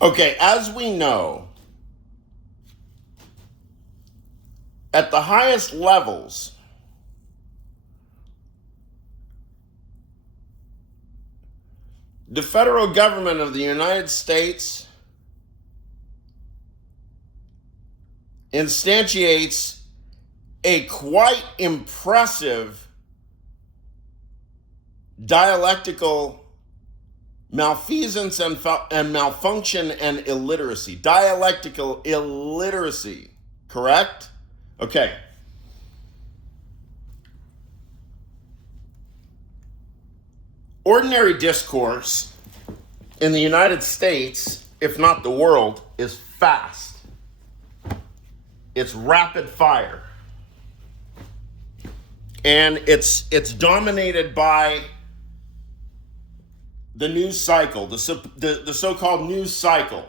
Okay, as we know, at the highest levels, the federal government of the United States instantiates a quite impressive dialectical malfeasance and malfunction and illiteracy. Dialectical illiteracy, correct? Okay. Ordinary discourse in the United States, if not the world, is fast. It's rapid fire. And it's dominated by the news cycle, the so-called news cycle.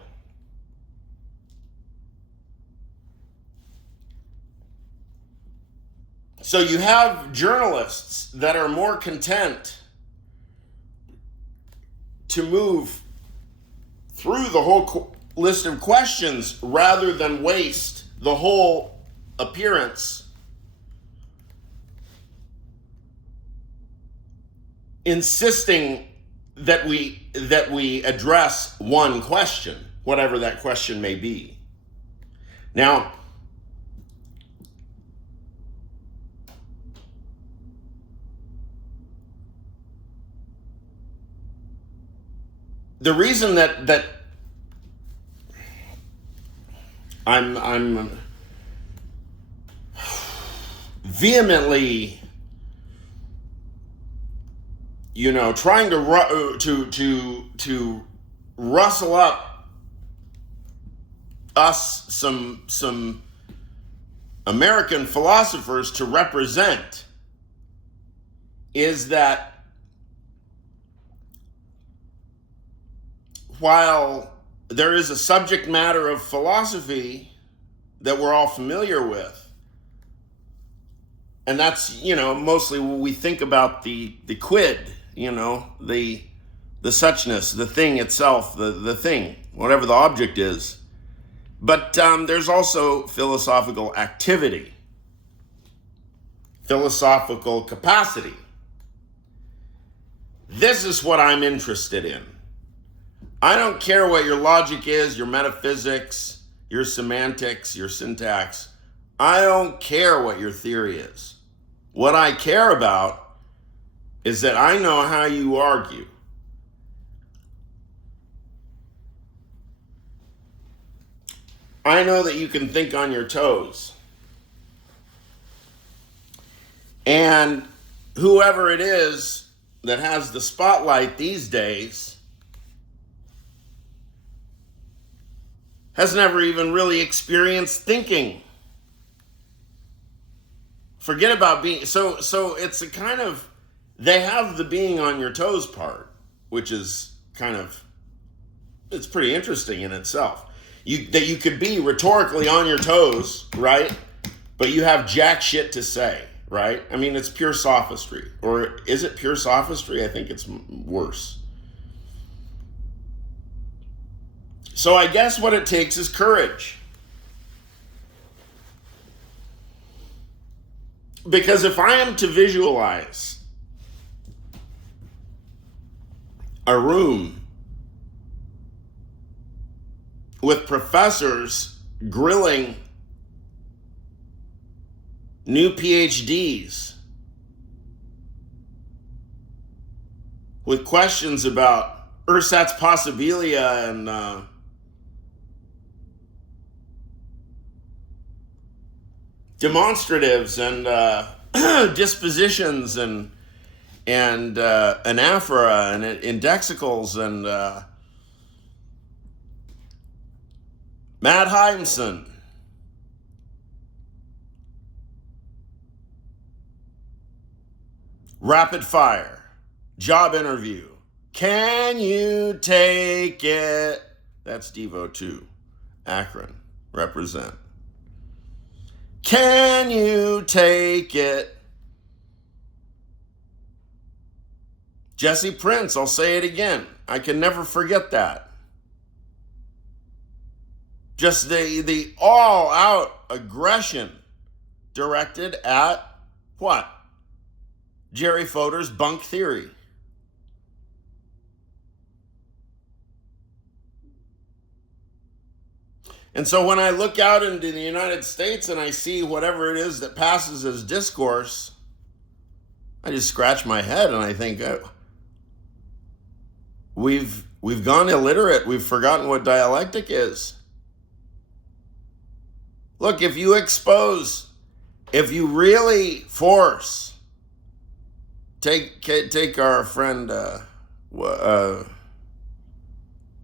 So you have journalists that are more content to move through the whole list of questions rather than waste the whole appearance insisting that we address one question, whatever that question may be. Now, the reason that I'm vehemently, trying to rustle up us some American philosophers to represent is that while there is a subject matter of philosophy that we're all familiar with, and that's, mostly when we think about the quid, the suchness, the thing itself, the thing, whatever the object is. But there's also philosophical activity, philosophical capacity. This is what I'm interested in. I don't care what your logic is, your metaphysics, your semantics, your syntax. I don't care what your theory is. What I care about is that I know how you argue. I know that you can think on your toes. And whoever it is that has the spotlight these days has never even really experienced thinking. Forget about being, so it's a kind of, they have the being on your toes part, which is kind of, it's pretty interesting in itself. That you could be rhetorically on your toes, right? But you have jack shit to say, right? I mean, it's pure sophistry. Or is it pure sophistry? I think it's worse. So I guess what it takes is courage. Because if I am to visualize a room with professors grilling new PhDs with questions about ersatz possibilia and demonstratives and dispositions and anaphora and indexicals and Matt Himson. Rapid fire. Job interview. Can you take it? That's Devo 2. Akron. Represent. Can you take it? Jesse Prince, I'll say it again. I can never forget that. Just the all-out aggression directed at what? Jerry Fodor's bunk theory. And so when I look out into the United States and I see whatever it is that passes as discourse, I just scratch my head and I think, oh, we've gone illiterate. We've forgotten what dialectic is. Look, if you really force, take our friend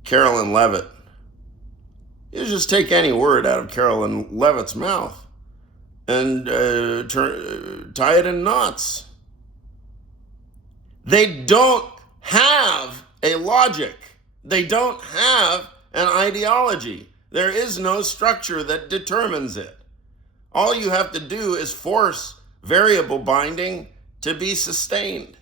Carolyn Levitt. You just take any word out of Carolyn Levitt's mouth and tie it in knots. They don't have a logic. They don't have an ideology. There is no structure that determines it. All you have to do is force variable binding to be sustained.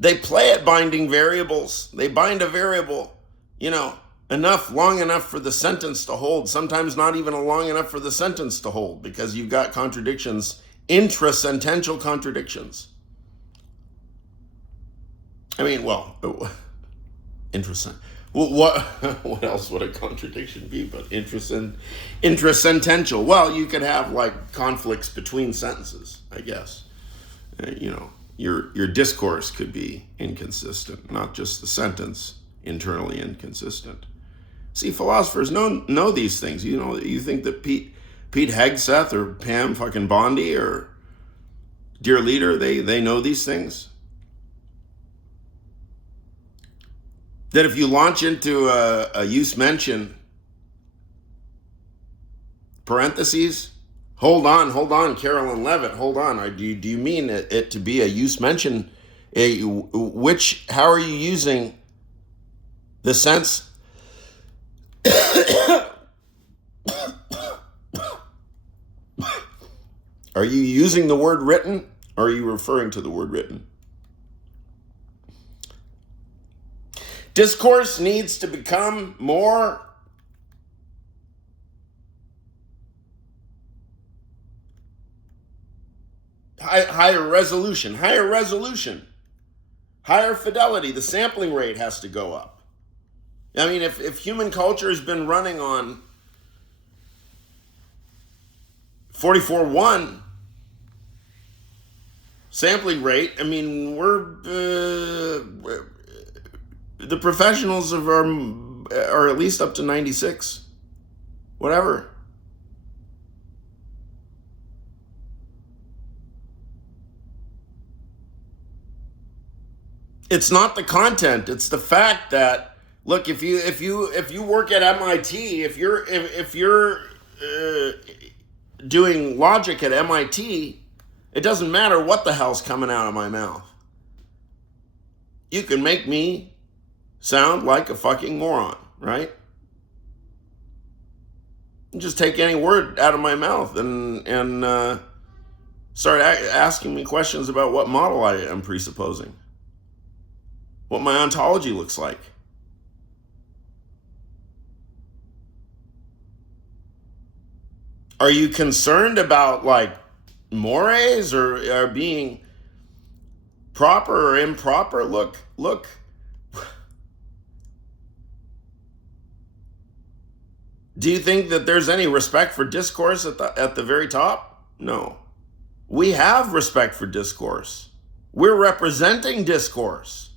They play at binding variables. They bind a variable, long enough for the sentence to hold, sometimes not even long enough for the sentence to hold, because you've got contradictions, intrasentential contradictions. Intrasent. Well, what else would a contradiction be but intrasentential? Well, you could have like conflicts between sentences, I guess. Your discourse could be inconsistent, not just the sentence internally inconsistent. See, philosophers know these things. You think that Pete Hegseth or Pam fucking Bondi or Dear Leader, they know these things? That if you launch into a use mention, parentheses, hold on, Carolyn Levitt, hold on. Do you mean it to be a use mention? How are you using the sense? Are you using the word written, or are you referring to the word written? Discourse needs to become more higher resolution, higher fidelity. The sampling rate has to go up. I mean, if human culture has been running on 44.1 sampling rate, I mean, the professionals are at least up to 96, whatever. It's not the content; it's the fact that, look, if you work at MIT, if you're doing logic at MIT, it doesn't matter what the hell's coming out of my mouth. You can make me sound like a fucking moron, right? Just take any word out of my mouth and start asking me questions about what model I am presupposing, what my ontology looks like. Are you concerned about like mores or being proper or improper? Look. Do you think that there's any respect for discourse at the very top? No. We have respect for discourse. We're representing discourse.